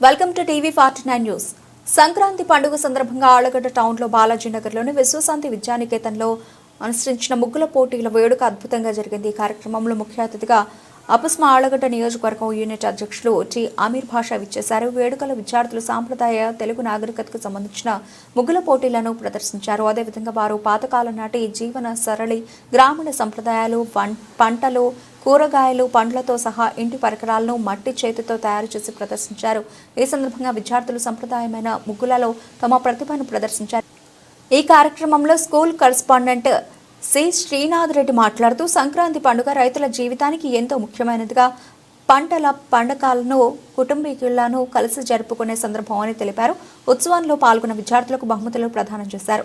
Welcome to TV forty nine news Sankranti పండుగ సందర్భంగా ఆళ్ళగడ్డ టౌన్లో బాలాజీ నగర్లోని విశ్వశాంతి విద్యానికేతన్లో అనుసరించిన ముగ్గుల పోటీల వేడుక అద్భుతంగా జరిగింది. ఈ కార్యక్రమంలో ముఖ్య అతిథిగా అపస్మ ఆళ్ళగడ్డ నియోజకవర్గం యూనిట్ అధ్యక్షులు టి. అమీర్ భాషా విచ్చేశారు. వేడుకలో విద్యార్థులు సాంప్రదాయ తెలుగు నాగరికతకు సంబంధించిన ముగ్గుల పోటీలను ప్రదర్శించారు. అదేవిధంగా వారు పాతకాలం నాటి జీవన సరళి గ్రామీణ సంప్రదాయాలు పంటలు కూరగాయలు పండ్లతో సహా ఇంటి పరికరాలను మట్టి చేతితో తయారు చేసి ప్రదర్శించారు. ఈ సందర్భంగా విద్యార్థులు సంప్రదాయమైన ముగ్గులలో తమ ప్రతిభను ప్రదర్శించారు. ఈ కార్యక్రమంలో school correspondent C. Srinath Reddy మాట్లాడుతూ సంక్రాంతి పండుగ రైతుల జీవితానికి ఎంతో ముఖ్యమైనదిగా పంటల పండకాలను కుటుంబీకులను కలిసి జరుపుకునే సందర్భం అని తెలిపారు. ఉత్సవంలో పాల్గొన్న విద్యార్థులకు బహుమతులు ప్రదానం చేశారు.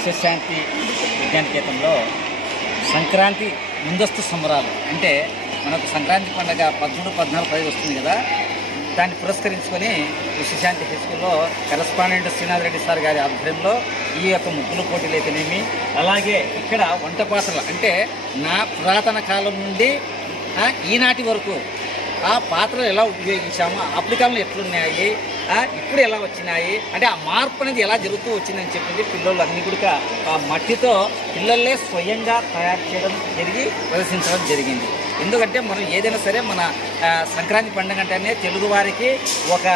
విశ్వశాంతి విజ్ఞానకేతంలో సంక్రాంతి ముందస్తు సంబరాలు. అంటే మనకు సంక్రాంతి పండుగ పదమూడు పద్నాలుగు పది వస్తుంది కదా? దాన్ని పురస్కరించుకొని విశ్వశాంతి హై స్కూల్లో కరస్పాండెంట్ శ్రీనాథ్ రెడ్డి సార్ గారి ఆధ్వర్యంలో ఈ యొక్క ముగ్గుల పోటీలు అయితేనేమి అలాగే ఇక్కడ వంట పాత్రలు. అంటే నా పురాతన కాలం నుండి ఈనాటి వరకు ఆ పాత్రలు ఎలా ఉపయోగించాము అప్పటి ఎట్లున్నాయి? ఇప్పుడు ఎలా వచ్చినాయి? అంటే ఆ మార్పు అనేది ఎలా జరుగుతూ వచ్చిందని చెప్పింది పిల్లలు అన్ని కూడా ఆ మట్టితో పిల్లలే స్వయంగా తయారు చేయడం జరిగి ప్రదర్శించడం జరిగింది. ఎందుకంటే మనం ఏదైనా సరే మన సంక్రాంతి పండుగ అంటేనే తెలుగువారికి ఒక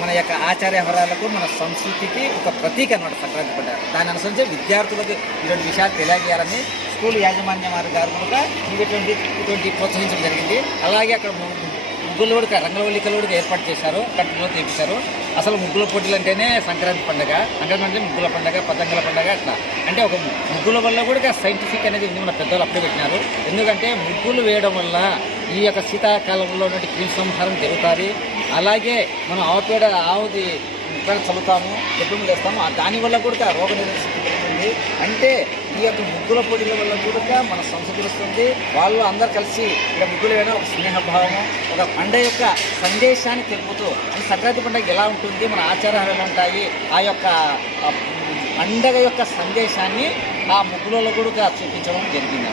మన యొక్క ఆచార్యవరాలకు మన సంస్కృతికి ఒక ప్రతీక అనమాట సంక్రాంతి పండుగ. దాని అనుసరించి విద్యార్థులకు ఇటువంటి విషయాలు తెలియజేయాలని స్కూల్ యాజమాన్యం వారి గారు కూడా ఇటువంటి ఇటువంటి ప్రోత్సహించడం జరిగింది. అలాగే అక్కడ ము- ముగ్గులు కూడా రంగవల్లికలు కూడా ఏర్పాటు చేశారు కట్టులో తెప్పించారు అసలు ముగ్గుల పోటీలు అంటేనే సంక్రాంతి పండుగ సంక్రాంతి అంటే ముగ్గుల పండుగ పతంగుల పండుగ అట్లా. అంటే ఒక ముగ్గుల వల్ల కూడా సైంటిఫిక్ అనేది ఉంది మన పెద్దలు అప్పుడే పెట్టినారు. ఎందుకంటే ముగ్గులు వేయడం వల్ల ఈ యొక్క శీతాకాలంలో ఉన్నటువంటి క్రిమి సంహారం జరుగుతుంది. అలాగే మనం ఆవుపేడ ఆవుది ఇక్కడ చల్లుతాము ఎప్పుడు వేస్తాము దానివల్ల కూడా రోగ నిరోధక పెరుగుతుంది. అంటే ఈ యొక్క ముగ్గుల పొడిల వల్ల కూడా మన సంస్కృతి వస్తుంది వాళ్ళు అందరు కలిసి ఇక్కడ ముగ్గులు వేయడం ఒక స్నేహభావము ఒక పండుగ యొక్క సందేశాన్ని తెలుపుతూ సంక్రాంతి పండుగ ఎలా ఉంటుంది మన ఆచారాలు ఎలా ఉంటాయి ఆ యొక్క పండగ యొక్క సందేశాన్ని ఆ ముగ్గులలో కూడా చూపించడం జరిగింది.